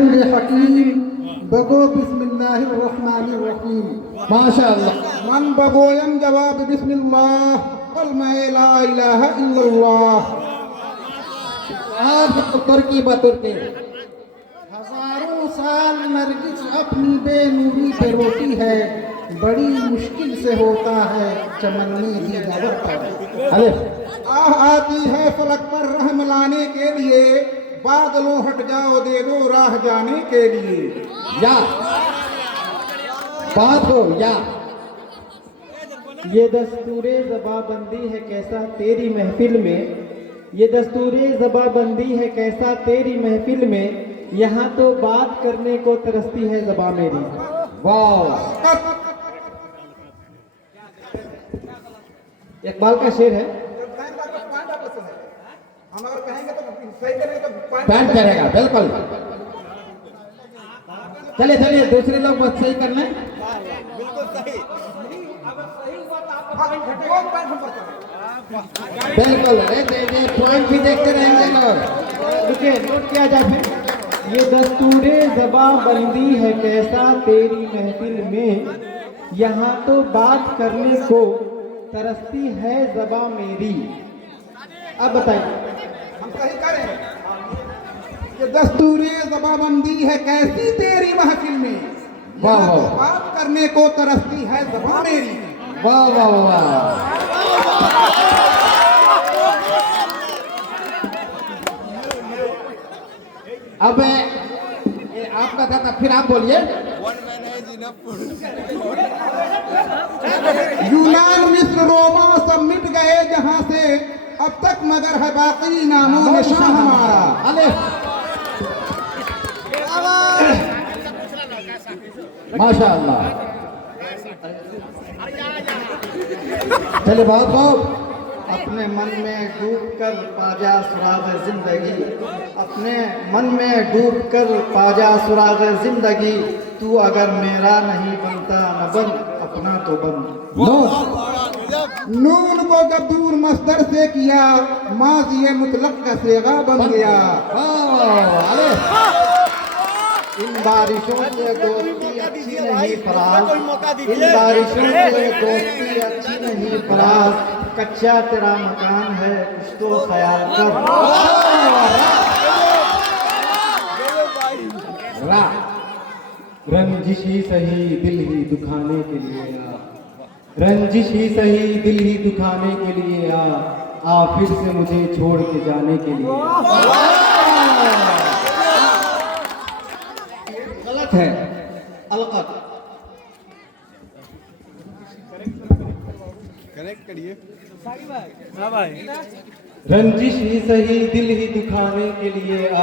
हकीम बगो बिस्मिल्लाहिर्रहमानिर्रहीम। माशाअल्लाह। मन बगोयम जवाब बिस्मिल्लाह कल मैं ला इलाहा इल्लल्लाह। आप तुर्की बतुर्की हजारों साल नरगिस अपनी बेनूरी पे रोती है, बड़ी मुश्किल से होता है चमन में दीदार पर। अरे आह आती है फलक पर रहम लाने के लिए, बादलों हट जाओ दे दो राह जाने के लिए। या बात हो या ये दस्तूरे ज़बाबंदी है कैसा तेरी महफिल में, ये दस्तूरे ज़बाबंदी है कैसा तेरी महफिल में, यहाँ तो बात करने को तरसती है ज़बा मेरी। वाह, इकबाल का शेर है। हम अगर कहेंगे तो सही करेंगे तो बैंड करेगा बिल्कुल। चलिए चलिए दूसरे लोग बस सही कर लें। बिल्कुल अरे पॉइंट भी देखते रहेंगे लोग। रुकिए नोट किया जाए फिर। ये दस्तूरे ज़बाबंदी है कैसा तेरी महफिल में, यहाँ तो बात करने को तरसती है ज़बा मेरी। अब बताइए। हम सही करें। ये दस्तूरे ज़बाबंदी है कैसी तेरी महफिल में, वाह यहाँ तो वाह बात करने को तरसती है ज़बां मेरी। वाह वाह वाह। अब ये आपका था, फिर आप बोलिए। यूनान मिस्र रोमा सब मिट गए जहाँ से, अब तक मगर है बाकी नामो निशान हमारा। अरे माशाअल्लाह। चलिए बहुत बहुत। अपने मन में डूब कर पाजा सुराग जिंदगी, अपने मन में डूब कर पाजा सुराग जिंदगी, तू अगर मेरा नहीं बनता न बन अपना तो बन। नून को जब दूर मस्दर से किया, माज़ी मुतलक का सेगा बन गया। अरे इन बारिशों से दोस्ती अच्छी नहीं फराज, इन बारिशों से दोस्ती अच्छी नहीं फराज, कच्चा तेरा मकान है कुछ तो ख्याल कर। रंजिश ही सही दिल ही दुखाने के लिए आ, रंजिश ही सही दिल ही दुखाने के लिए आ फिर से मुझे छोड़ के जाने के लिए। गलत है अलकत। करेक्ट करिए। रंजिश ही सही दिल ही दुखाने के लिए आ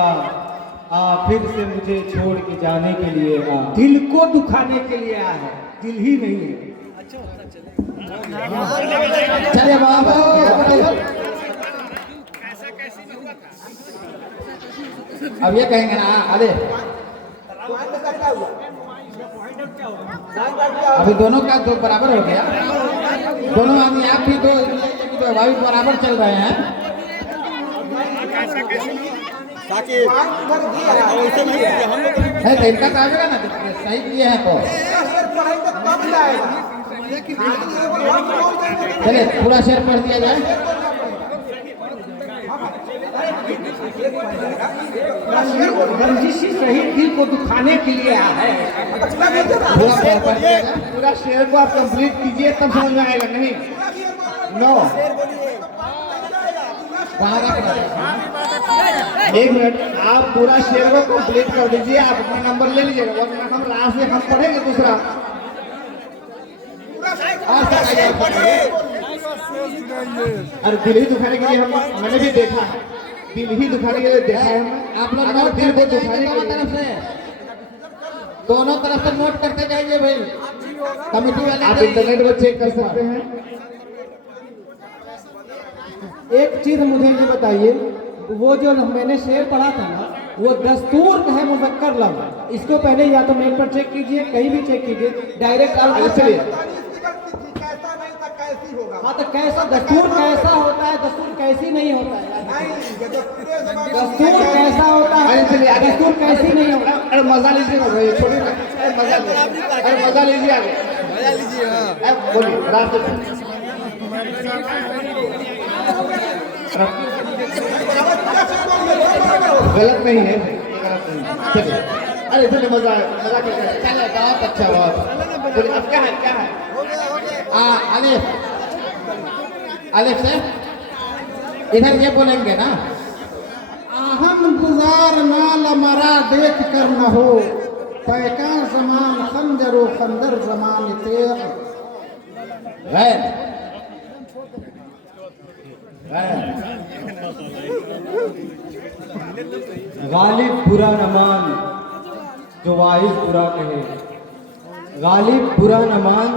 फिर से मुझे छोड़ के जाने के लिए आ। दिल को दुखाने के लिए आया है, दिल ही नहीं है। चलिए बाबा। अब ये कहेंगे ना अरे अभी दोनों का तो बराबर हो गया। दोनों आदमी आप भी दो भाई बराबर चल रहे हैं। है तो इनका तो आएगा ना, सही किए हैं तो। चलिए पूरा शेर पढ़ दिया जाए। रंजिश ही सही दिल को दुखाने के लिए आया है। पूरा शेर पढ़ दिया जाए। पूरा शेर को आप कंप्लीट कीजिए तब समझ में आएगा। नहीं नो कहाँ रखना है? एक मिनट, आप पूरा शेर को कंप्लीट कर दीजिए। आप अपना नंबर ले लीजिएगा, वरना हम लास्ट में हम पढ़ेंगे दूसरा। और बताइए। और दिल ही दुखाने के लिए मैंने भी देखा है, दिल ही दुखाने के लिए देखा है हमने। आप लोग अगर नोट दिल को करते दुखाने जाइए के दोनों लिए तरफ से, दोनों तरफ से नोट करते जाइए भाई। कमेटी वाले आप इंटरनेट पर चेक कर सकते हैं। एक चीज मुझे ये बताइए, वो जो मैंने शेर पढ़ा था ना, वो दस्तूर है मुज़क्कर लफ्ज़। इसको पहले या तो मेल पर चेक कीजिए, कहीं भी चेक कीजिए, डायरेक्ट हाँ तो कैसा दस्तूर कैसा होता है, दस्तूर कैसी नहीं होता है। दस्तूर कैसा होता है? अरे चलिए आगे। दस्तूर कैसी नहीं होता? अरे मजा लीजिए ना भाई, छोड़िए ना। अरे मजा लीजिए, अरे मजा लीजिए आगे। बोलिए रात गलत नहीं है, गलत नहीं है। चलिए अरे चलिए मजा मजा चले, बहुत अच्छा बहुत। बोलिए अब क्या है, क्या है? अलिफ, अलिफ से इधर ये बोलेंगे ना, आहन गुजार नाल मरा देख कर न हो, पैका जमान खंजरो खंजर जमान तेग। गैर गैर गालिब बुरा न मान जो वाइज बुरा कहे, गालिब बुरा न मान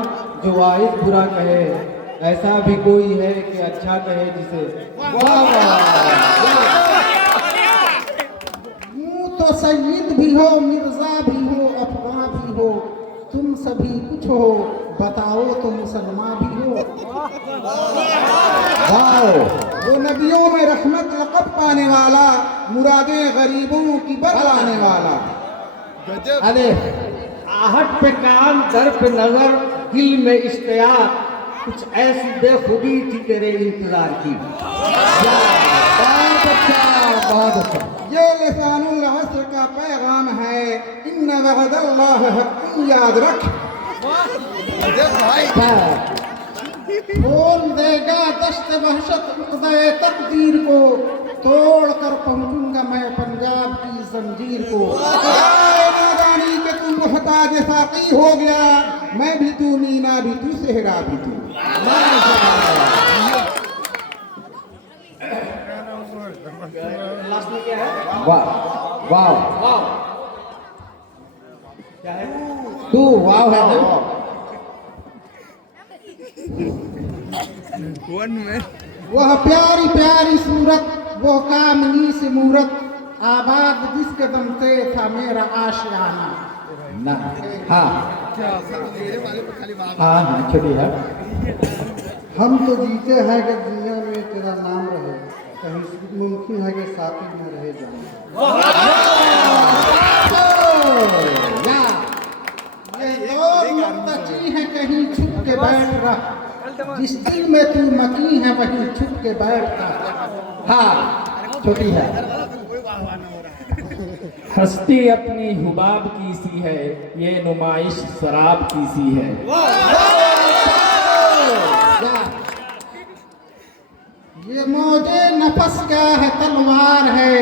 जो वाइज बुरा कहे, ऐसा भी कोई है कि अच्छा कहे जिसे। यूं तो सैयद भी हो, मिर्जा भी हो, अफगान भी हो, तुम सभी कुछ हो, बताओ तो मुसलमान भी हो। वो नबियों में रहमत लक़ब पाने वाला, मुरादें गरीबों की बरलाने वाला। अलिफ आहट पे कान, दर पे नजर, दिल में इश्तियाक, कुछ ऐसी बेखुदी थी तेरे इंतजार की। बहुत अच्छा, बहुत अच्छा। ये लिसानुल असर का पैगाम है, इन्ना वअदल्लाह हक़्क़ुन, याद रख। खोल देगा दश्त वहशत उक़्दे तकदीर को, तोड़ कर पहुंचूंगा मैं पंजाब की जंजीर को। नादानी के तू मुहताज साकी हो गया, मैं भी तू, मीना भी तू, सेहरा भी तू। लास्ट में क्या है? वाह वाह, क्या है? तू वाव है ना? वह प्यारी प्यारी सूरत, वो कामनी से मूरत, आबाद जिसके दम से था मेरा आशियाना। ना हाँ हाँ हाँ, छोटी है। हम तो जीते हैं कि दुनिया में तेरा नाम रहे, कहीं मुमकिन है कि साथी में रहे जाए। ये दौर मुर्तजी है, कहीं छुप के बैठ रहा, जिस दिल में तू मकी है वहीं छुप के बैठता। हाँ छोटी है। हस्ती अपनी हुबाब की सी है, ये नुमाइश शराब की सी है। ये मौजे नफस क्या है, तलवार है,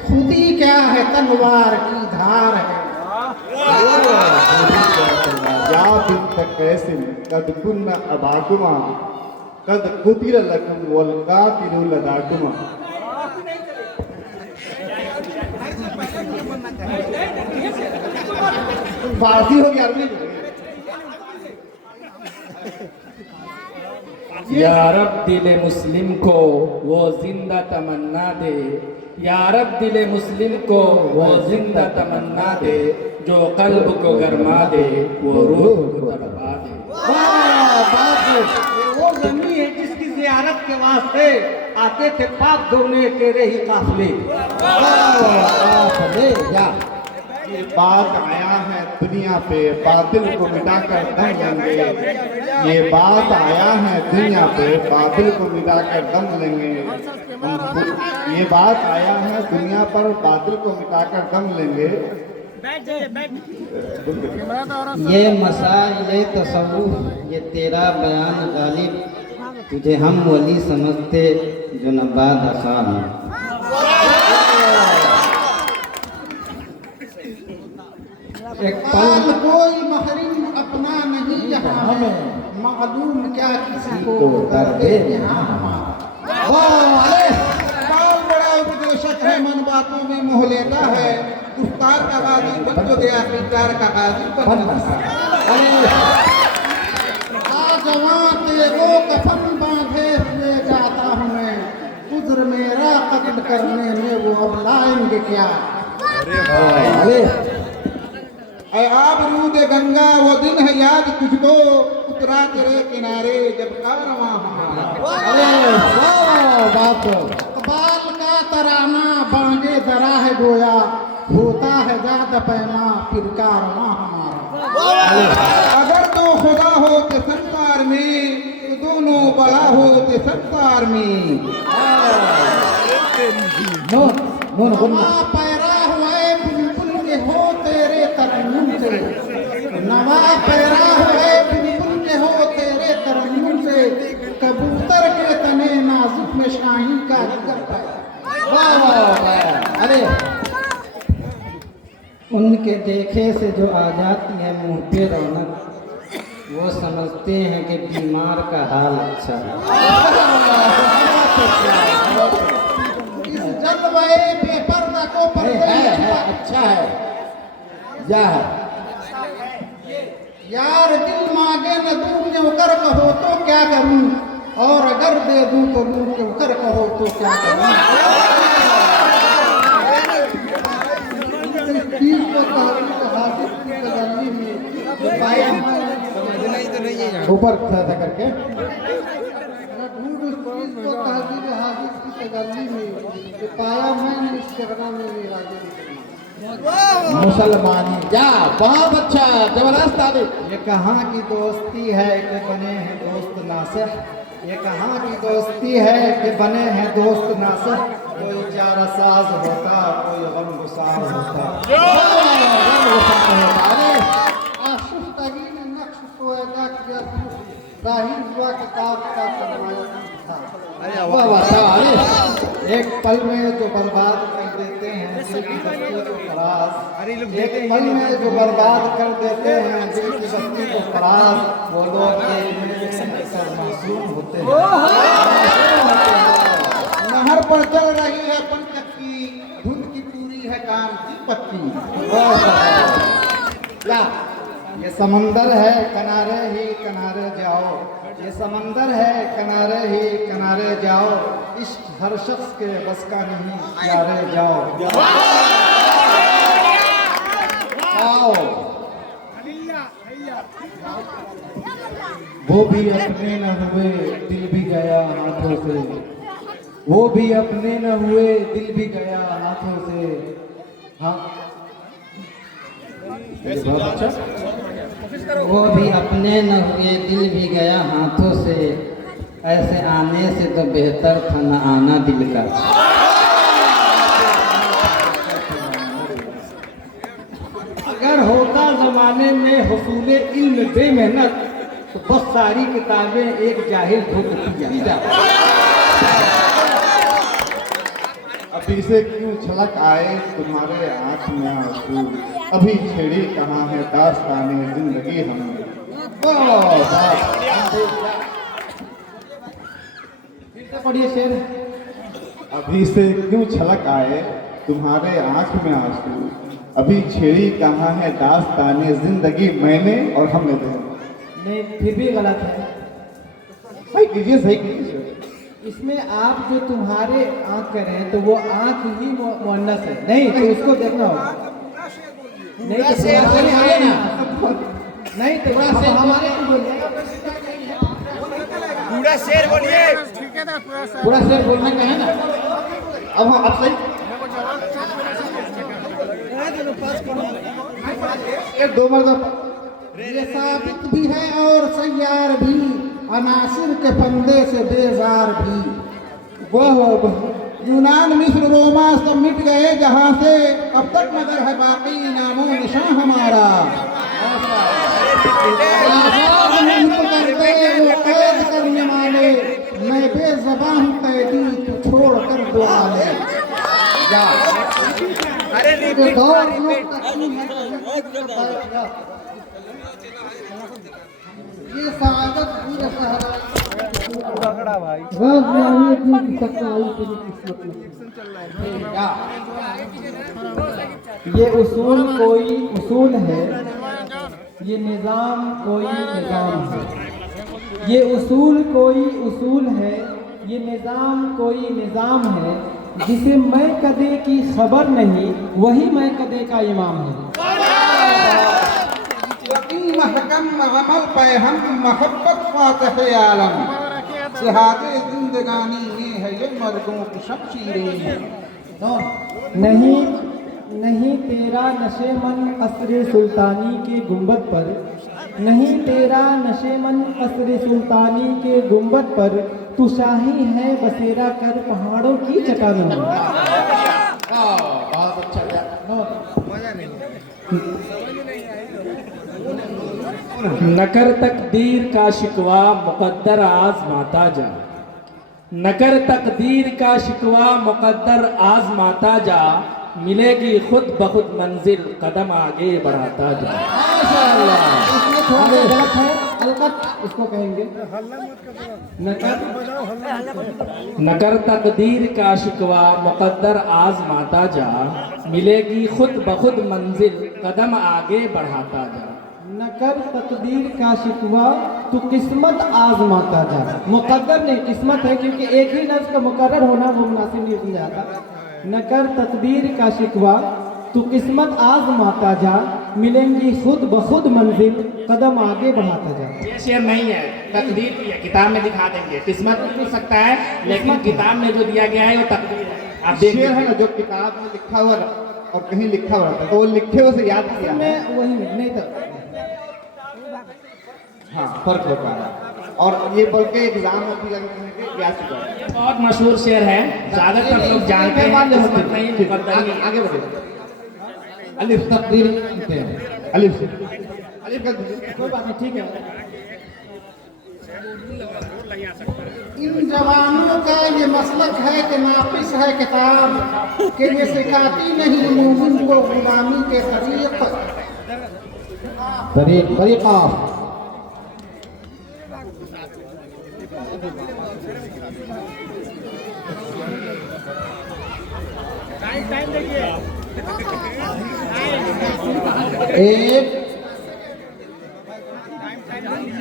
खुदी क्या है, तलवार की धार है। या बिन्त कैसिम कद कुन्न अबाकुमा कद कुतिल लकुम वल कातिलु लदाकुमा। फारसी हो गया अरबी। या रब दिले मुस्लिम को वो जिंदा तमन्ना दे, या रब दिले मुस्लिम को वो जिंदा तमन्ना दे, जो कल्ब को गरमा दे वो रूह को तड़पा दे। ये वो जमी है जिसकी जियारत के वास्ते आते थे पाक धोने तेरे ही काफिले। ये बात आया है दुनिया पे, बातिल को मिटाकर दम लेंगे। ये बात आया है दुनिया पे, बातिल को मिटाकर दम लेंगे। ये बात आया है दुनिया पर, बातिल को मिटाकर दम लेंगे। ये मसाइल तसव्वुफ, ये तेरा बयान गालिब, तुझे हम वली समझते जो नबाद अखाल है। एक आज पल कोई महरीम अपना नहीं यहाँ है, मालूम क्या किसी को दर्दे यहाँ हमारा। बाल बड़ा उपदेशक है, मन बातों में मोह लेता है, गुफ्तार का गाजी बन तो गया, किरदार का गाजी बन जवान तेगो कफन बांधे हुए जाता हूँ मैं, उज्र मेरा कत्ल करने में वो अब लाएंगे क्या। ऐ आबरूद गंगा वो दिन है याद तुझको, उतरा तेरे किनारे जब कारवां हमारा। बात इकबाल का तराना बांगे दरा है गोया, होता है जाद पैमा फिर कारवां हमारा। अगर तो खुदा हो के संसार में तो दोनों बड़ा हो के संसार में। नवा पैरा हुए बुलबुल के हो तेरे तरन्नुम से, नवा पैरा हुए बुलबुल के हो तेरे तरन्नुम से, कबूतर के तने नाजुक में शाही का जिगर पाया। वाह वाह वाह। अरे उनके देखे से जो आ जाती है मुंह पे रौनक, वो समझते हैं कि बीमार का हाल अच्छा है। इस जलवे बेपर्दा को पर्दे में छुपा, अच्छा है या है यार दिल मांगे न दूं यूं कर कहो तो क्या करूं, और अगर दे दूं तो लूं यूं कर कहो तो क्या करूं। इस चीज को कहानी को हासिल की तजल्ली में पाया ऊपर ऐसा करके ढूंढ उस चीज को कहानी को हासिल की तजल्ली में जो पाया मैंने इस जगह में मेरा मुसलमानी या बहुत अच्छा जबरदस्त तारीफ। ये कहाँ की दोस्ती है कि बने हैं दोस्त नासिर, ये कहाँ की दोस्ती है कि बने हैं दोस्त नासिर, कोई चारा साज होता कोई गमगुसार होता। आशिफ्तागी ने नक्श सोएगा किया, जाहिर हुआ किताब का सरमाया था। वाह वाह तारीफ। एक पल में जो बर्बाद कर देते हैं दिल की बस्ती को फराज, एक पल में जो बर्बाद कर देते हैं दिल की बस्ती को फराज, वो लोग एक मिनट से अक्सर मासूम होते हैं। नहर पर चल रही है पंचक्की, धुंध की पूरी है काम की पत्ती। क्या ये समंदर है किनारे ही किनारे जाओ, ये समंदर है किनारे ही किनारे जाओ, इश्क हर शख्स के बस का नहीं प्यारे जाओ। आओ वो भी अपने न हुए दिल भी गया हाथों से, वो भी अपने न हुए दिल भी गया हाथों से। हाँ वो भी अपने न हुए दिल भी गया हाथों से, ऐसे आने से तो बेहतर था न आना दिल का। अगर होता जमाने में हुसूल इल्म बेमेहनत, तो बस सारी किताबें एक जाहिल धोखती जाती। अभी से क्यों छलक आए तुम्हारे आँख में आंसू, अभी छेड़ी कहाँ है दास्ताने जिंदगी हमें। पढ़िए शेर। अभी से क्यों छलक आए तुम्हारे आँख में आंसू, अभी छेड़ी कहाँ है दास्ताने जिंदगी मैंने और हमने दे। नहीं फिर भी गलत है। सही कीजिए सही कीजिए। इसमें आप जो तुम्हारे आँख कह रहे हैं तो वो आँख ही मुअन्नस है, नहीं तो उसको देखना होगा। नहीं तो पूरा शेर बोलिए ना, नहीं तो हमारे पूरा शेर बोलिए। पूरा शेर बोलना क्या है ना। अब सही एक दो मर्द ये साबित भी है और सैयार भी, अनासिर के फंदे से बेजार भी। वह यूनान मिस्र रोमा सब मिट गए जहाँ से, अब तक मगर है बाकी नामो निशान हमारा। आजाद मुल्क करते वो कैद करने वाले, मैं बेज़बां हूँ कैदी तू छोड़ कर दो आले। ये दौर लोग तकलीफ है, ये सआदत पूरे सहरा ये उसूल कोई उसूल है, ये निज़ाम कोई निज़ाम है। ये उसूल कोई उसूल है, ये निज़ाम कोई निज़ाम है। जिसे मैं कदे की खबर नहीं, वही मैं कदे का इमाम है। महकम अमल पे हम मोहब्बत फातह आलम, शहादे जिंदगानी में है ये मर्दों की शमशीरें। नहीं नहीं तेरा नशेमन असरे सुल्तानी के गुंबद पर, नहीं तेरा नशेमन असरे सुल्तानी के गुंबद पर, तू शाही है बसेरा कर पहाड़ों की चट्टानों में। बहुत अच्छा गया। नकर तकदीर का शिकवा मुकद्दर आजमाता जा, नकर तकदीर का शिकवा मुकद्दर आजमाता जा, मिलेगी खुद बखुद मंजिल कदम आगे बढ़ाता जा। इसमें थोड़ा सा गलत है, अलकत इसको कहेंगे। नकर तकदीर का शिकवा मुकद्दर आजमाता जा, मिलेगी खुद बखुद मंजिल कदम आगे बढ़ाता जा। नकर तकदीर का शिकवा तू किस्मत आजमाता जा, मुकद्दर नहीं किस्मत है, क्योंकि एक ही लफ्ज का मुकर्रर होना वो मुनासिब नहीं समझाता। नकर तकदीर का शिकवा तू किस्मत आजमाता जा, मिलेंगी खुद बखुद मंजिल कदम आगे बढ़ाता जा। ये शेर नहीं है, तकदीर की है, किताब में दिखा देंगे। किस्मत भी हो सकता है, लेकिन किताब में जो दिया गया है वो तकदीर है। आप शेर देखिए है ना जो किताब में लिखा हुआ और कहीं लिखा हुआ रहता है, तो वो लिखे हुए से याद किया है। मैं वही नहीं था। हाँ, फर्क होता है। और ये बोल के एग्जाम में भी क्या सीखा। बहुत मशहूर शेर है, ज्यादातर लोग जानते हैं। किस्मत नहीं, मुकद्दर ही है। आगे बढ़े। अलिफ तकदीर के अलिफ से अलिफ कर दीजिए। कोई बात नहीं, ठीक है। इन जवानों का ये मसलक है कि नाफिस है किताब, कि ये सिखाती नहीं मोमिन को गुलामी के तरीका एक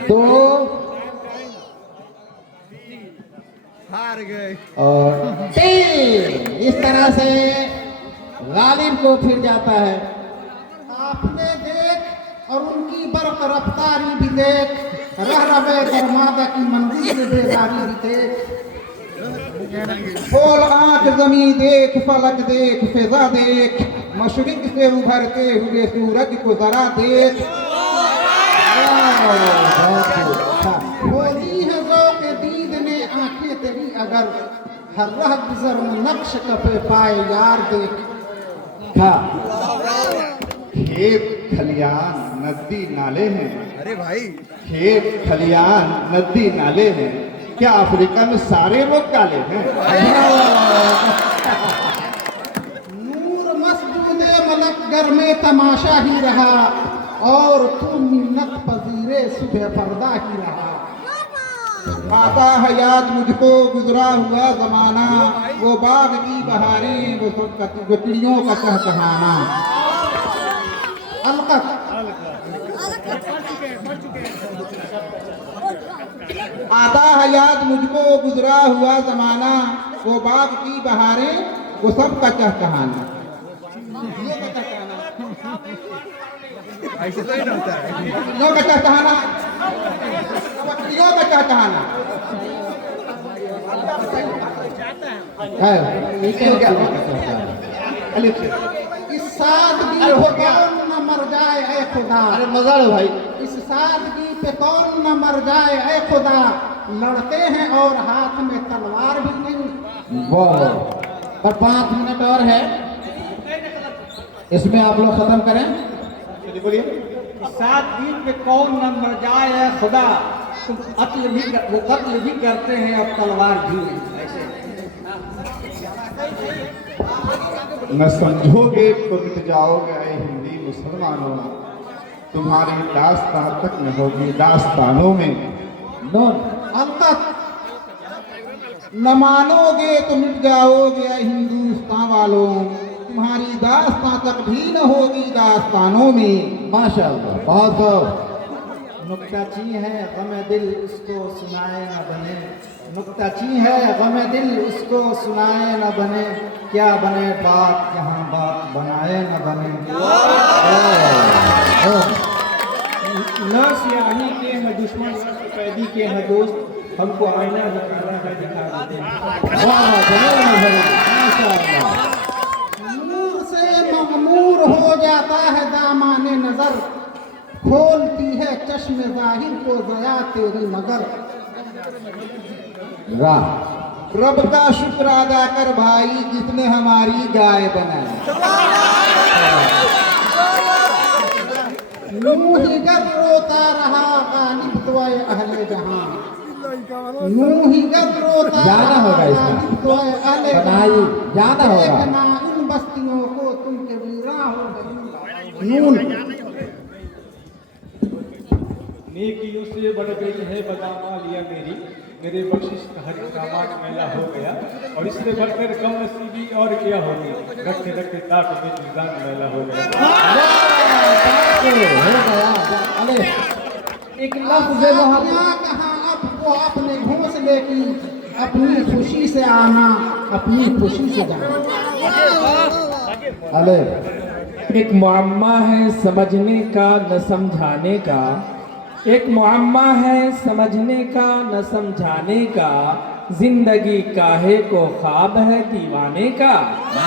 दो हार गए। और तीन। इस तरह से गालिब को फिर जाता है। आपने देख और उनकी बर्फ रफ्तारी भी देख, रह रवे दरमादा की मंजिल से बेदारी भी देख। खोल आंख जमी देख, फलक देख, फिजा देख, मशरिक से उभरते हुए सूरज को जरा देख। खोली है ज़ौक़ दीद ने आंखें तेरी अगर, हर रह गुज़र में नक्श कपे पाए यार देख। खेत खलियान नदी नाले हैं। अरे भाई, खेत खलियान नदी नाले हैं, क्या अफ्रीका में सारे लोग काले हैं। नूर मस्जूद मलकगर में तमाशा ही रहा, और तू मिन्नत पजीरे सुबह पर्दा ही रहा। आता है याद मुझको गुजरा हुआ जमाना, वो बाग की बहारें, वो चिड़ियों का चहचहाना। अलकत आता है याद मुझको गुजरा हुआ जमाना, वो बाग की बहारें, वो सबका चहचहाना। ऐसे तो ही ना होता है। चिड़ियों का चहचहाना, चिड़ियों का चहचहाना। ये क्या अलिफ से इस सादगी अरे हो पे गया। कौन न मर जाए ऐ खुदा, अरे मजा लो भाई। इस सादगी पे कौन न मर जाए ऐ खुदा, लड़ते हैं और हाथ में तलवार भी नहीं। वाह, पर 5 मिनट और है, इसमें आप लोग खत्म करें। चलिए बोलिए। सात दिन पे कौन न मर जाए है खुदा, तुम कत्ल भी वो कत्ल भी करते हैं और तलवार भी नहीं। ऐसे न समझोगे तो मिट जाओगे ऐ हिंदी मुसलमानों, तुम्हारी दास्तां तक न होगी दास्तानों में। नून अलकत न मानोगे तो मिट जाओगे ऐ हिंदुस्तान वालों, तुम्हारी दास्तां तक भी न होगी दास्तानों में। माशाअल्लाह, बहुत नुक्ताची है गम दिल उसको सुनाए न बने, नुक्ताची है गम दिल उसको सुनाए न बने, क्या बने बात यहाँ बात बनाए न बने। न सियाही के न दुश्मन, न कैदी के न दोस्त, हमको आईना दिखाना है, दिखा देते हैं। वाह जमील मजहरी, माशाअल्लाह। नूर से मगमूर हो जाता है दामाने नजर, खोलती है चश्म जाहिर को जया तेरी मगर। वाह रब का शुक्र अदा कर भाई जिसने हमारी गाय बनाई। नूही गर रोता रहा गालिब दुआए अहले जहां, नूही गर रोता जाना होगा इसका। गालिब दुआए अहले बनाई, जाना होगा। देखना इन बस्तियों को तुम के वीरा हो गई। नून नेकियों से बढ़ गई है बदामा लिया मेरी, मेरे बख्शिश का हर कामात मैला हो गया, और इससे बढ़कर कम नसीबी और क्या होगी, रखते रखते ताक में जुल्दान मैला हो गया। अरे एक लफ्ज़ मोहब्बत यहाँ कहाँ अब वो अपने घोंसले की, अपनी खुशी से आना अपनी खुशी से जाना। अरे एक मुअम्मा है समझने का न समझाने का, एक मुअम्मा है समझने का न समझाने का, जिंदगी काहे को ख्वाब है दीवाने का।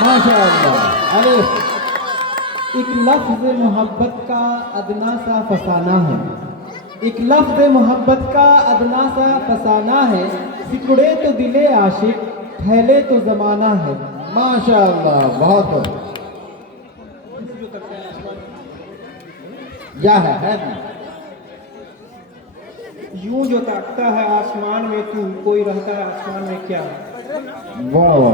माशाअल्लाह। अरे एक लफ्ज़ मोहब्बत का अदना सा फसाना है, एक लफ्ज़ मोहब्बत का अदना सा फसाना है, सिकुड़े तो दिले आशिक, फैले तो ज़माना है। माशाअल्लाह, बहुत क्या है ना? यूं जो ताकता है आसमान में तू, कोई रहता है आसमान में क्या। वाह वाह।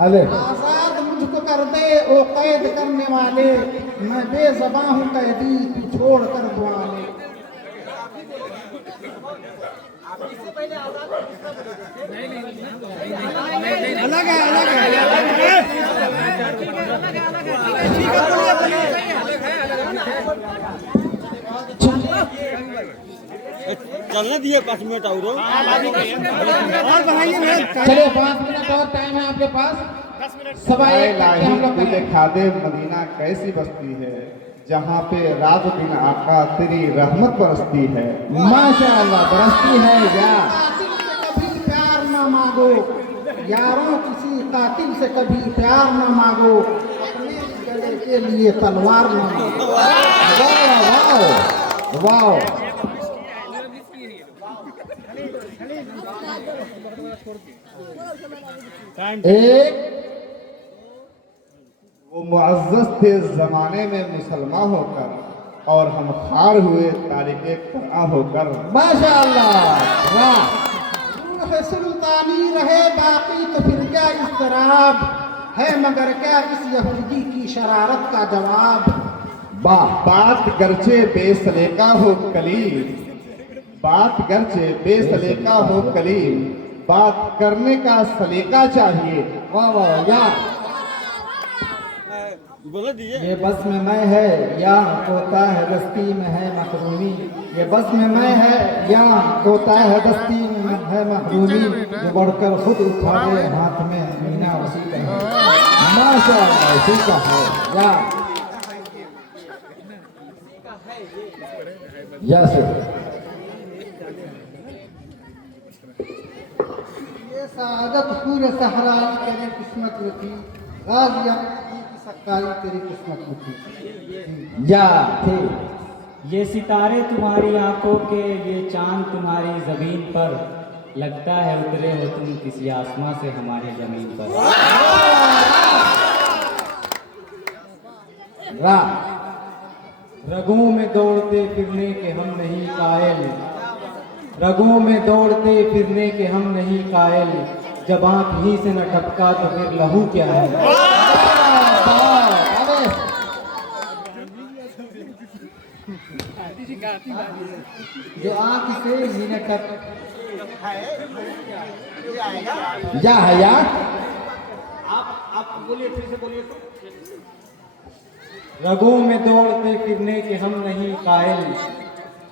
अरे आजाद मुझको कर दे ओ कैद करने वाले, मैं बेज़बां हूँ कैदी तू छोड़ कर दुआ ले। अलग है, अलग है। चलने दिए 5 मिनट और चलिए 5 मिनट और टाइम है आपके पास। सवा एक तक के हम लोग करें। खादे मदीना कैसी बस्ती है, जहाँ पे रात दिन आका तेरी रहमत बरसती है। माशाअल्लाह, बरसती है क्या? कातिल से कभी प्यार न मांगो यारों, किसी कातिल से कभी प्यार न मांगो, अपने गले के लिए तलवार न मांगो। वाह वाह वाह। एक वो मुअज़्ज़ज़ थे ज़माने में मुसलमान होकर, और हम खार हुए तारीख़े क़ुरआन होकर। माशाअल्लाह, वाह। रूह सुल्तानी रहे बाकी तो फिर क्या इस्तराब है, मगर क्या इस यहूदी की शरारत का जवाब। वाह बात गर्चे बेसलेका हो कलीम, बात गर्चे बेसलेका हो कलीम, बात करने का सलीका चाहिए। वाह वाह यार। बोले दिए ये बस में मैं है या होता है दस्ती में है मखरूमी, ये बस में मैं है या होता है दस्ती में है मखरूमी, जो बढ़कर खुद उठावे हाथ में मीना उसी का है। माशाअल्लाह, इसी का है यार। यस ये सादत पूरे सहराई तेरी किस्मत में थी, गाजिया की सक्कारी तेरी किस्मत में थी। या थे। ये सितारे तुम्हारी आंखों के, ये चांद तुम्हारी जमीन पर, लगता है उतरे हो तुम किसी आसमां से हमारी जमीन पर। वाह। रगों में दौड़ते फिरने के हम नहीं कायल, रगों में दौड़ते फिरने के हम नहीं कायल, जब आंख ही से न टपका तो फिर लहू क्या है। जो आंख से ही न टप या है यार। आप बोलिए, फिर से बोलिए तो। रगों में दौड़ते फिरने के हम नहीं कायल,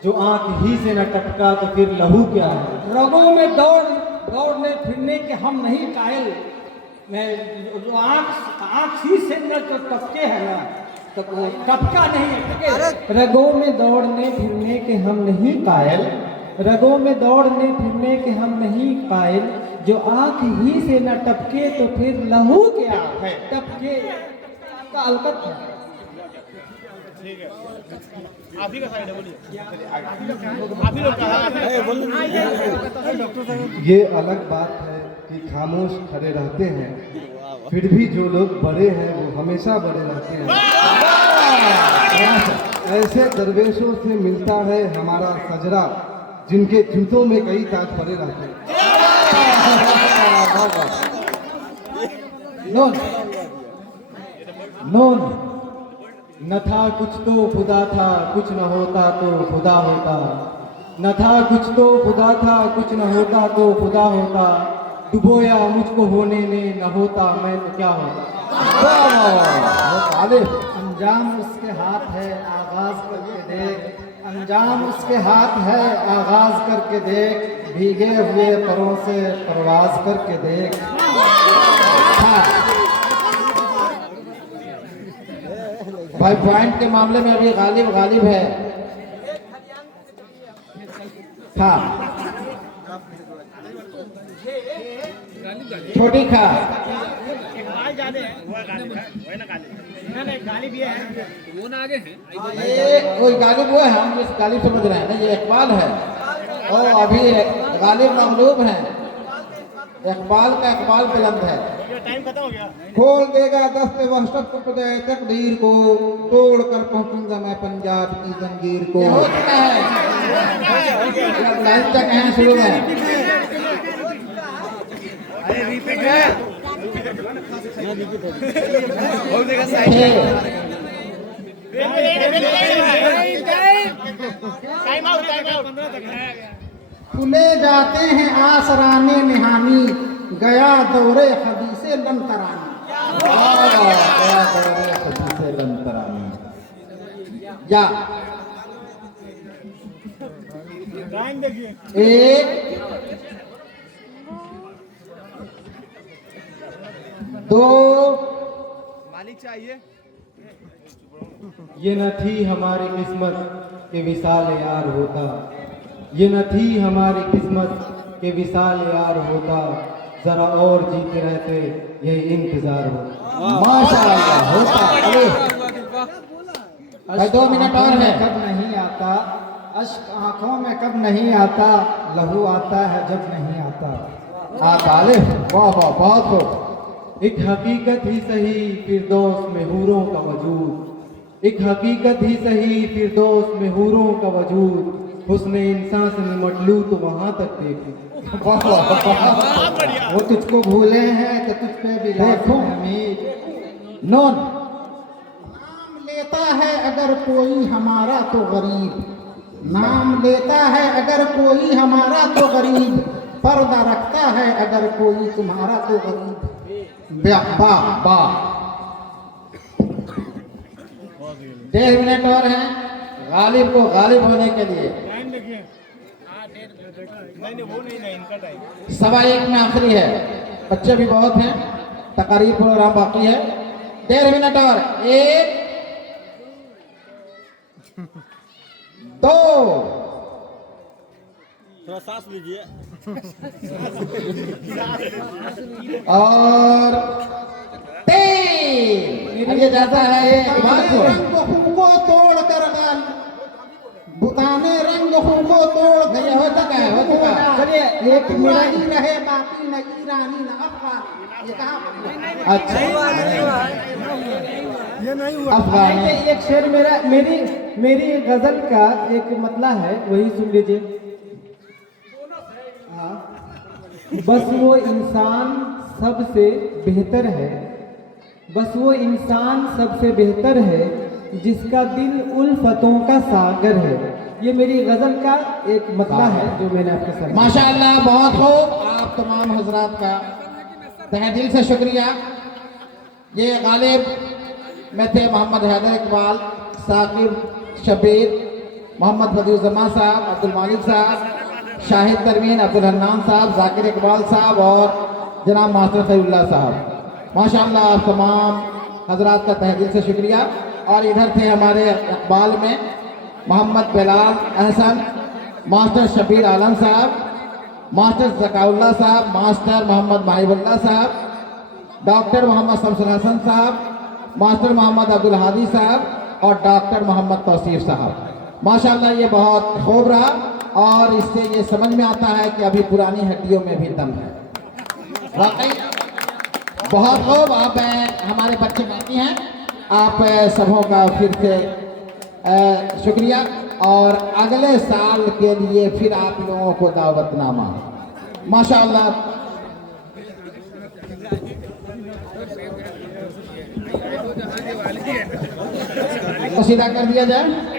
जो आंख ही से न टपका तो फिर लहू क्या है। रगों में दौड़ने फिरने के हम नहीं कायल, मैं जो आंख ही से न टपके है ना, तो वो टपका नहीं है। रगों में दौड़ने फिरने के हम नहीं कायल, रगों में दौड़ने फिरने के हम नहीं कायल, जो आंख ही से न टपके तो फिर लहू क्या है टपके का अलकत है। आप ही का साइड है, बोलिए आप ही लोग कहा ये अलग बात है कि खामोश खड़े रहते हैं, फिर भी जो लोग बड़े हैं वो हमेशा बड़े रहते हैं। ऐसे दरवेशों से मिलता है हमारा सजरा, जिनके जूतों में कई ताज पड़े रहते हैं। नून नून न था कुछ तो खुदा था, कुछ न होता तो खुदा होता। न था कुछ तो खुदा था, कुछ न होता तो खुदा होता। डुबोया मुझको होने में, न होता मैं तो क्या होता। अंजाम उसके हाथ है, आगाज करके देख। अंजाम उसके हाथ है, आगाज करके देख। भीगे हुए परों से परवाज करके देख। भाई पॉइंट के मामले में अभी गालिब है। हाँ छोटी खा ये कोई गालिब हुआ है, हम जिस गालिब समझ रहे हैं ना ये इकबाल है, और अभी गालिब ममलूब है। इकबाल का इकबाल बुलंद है। टाइम खत्म हो गया। खोल देगा दस्ते वहशत तकदीर को, तोड़ कर पहुंचूंगा मैं पंजाब की जंजीर को। ये हो चुका है, लाइन तक है शुरू में। टाइम आउट खुले जाते हैं आसराने निहानी, गया दौरे हदीसे लंतरानी। या टाइम देखिए। एक दो मालिक चाहिए। ये न थी हमारी किस्मत के विशाल यार होता। ये न थी हमारी किस्मत के विशाल यार होता। जरा और जीते रहते यही इंतजार होता। माशाअल्लाह होता। अरे भाई 2 मिनट और है। कब नहीं आता अश्क आंखों में, कब नहीं आता लहू आता है जब नहीं आता। तालिब वाह वाह बहुत खूब। एक हकीकत ही सही फिरदौस में हूरों का वजूद। एक हकीकत ही सही फिरदौस में हूरों का वजूद। हुस्ने इंसान से निमट लूं तो वहां तक देखूं। वो तुझको भूले हैं तो तुझ पे भी देखो। नून नाम लेता है अगर कोई हमारा तो गरीब, नाम लेता है अगर कोई हमारा तो गरीब। पर्दा रखता है अगर कोई तुम्हारा तो गरीब। वाह वाह 1.5 मिनट और हैं गालिब को गालिब होने के लिए। टाइम देखिए। नहीं वो नहीं इनका टाइम। 1:15 में आखिरी है, बच्चे भी बहुत हैं, तकारीब प्रोग्राम बाकी है। 1.5 मिनट और। 1 2 थोड़ा सांस लीजिए। और 3। ये जाता है रंग को तोड़ कर बुताने रंग को तोड़ कर। हो चुका है। चलिए एक मेरा मिनट ही रहे बाकी न ईरानी न अफगानी। ये कहाँ अच्छा ये नहीं हुआ। अफगानी। एक शेर मेरी गजल का एक मतला है, वही सुन लीजिए। हाँ। बस वो इंसान सबसे बेहतर है, बस वो इंसान सबसे बेहतर है जिसका दिल उल्फतों का सागर है। ये मेरी गजल का एक मतला है जो मैंने आपके साथ। माशाअल्लाह बहुत खूब। आप तमाम हजरात का तहे दिल से शुक्रिया। ये गालिब में थे मोहम्मद हैदर इकबाल, साकिब शबीर, मोहम्मद बदिउज़्ज़मा साहब, अब्दुल मालिक साहब, शाहिद तरमीन, अब्दुल हन्नान साहब, जाकिर इकबाल साहब और जनाब मास्टर खैरुल्लाह साहब। माशाअल्लाह आप तमाम हजरात का तहे दिल से शुक्रिया। और इधर थे हमारे इकबाल में मोहम्मद बिलाल अहसन, मास्टर शबीर आलम साहब, मास्टर जकाउल्ला साहब, मास्टर मोहम्मद माहिबुल्ला साहब, डॉक्टर मोहम्मद शमसुल हसन साहब, मास्टर मोहम्मद अब्दुल हादी साहब और डॉक्टर मोहम्मद तौसीफ साहब। माशाल्लाह ये बहुत खूब रहा और इससे ये समझ में आता है कि अभी पुरानी हड्डियों में भी दम है। वाकई बहुत खूब। आप हमारे बच्चे बाकी हैं, आप सबों का फिर से शुक्रिया और अगले साल के लिए फिर आप लोगों को दावतनामा। माशाअल्लाह सीधा कर दिया जाए।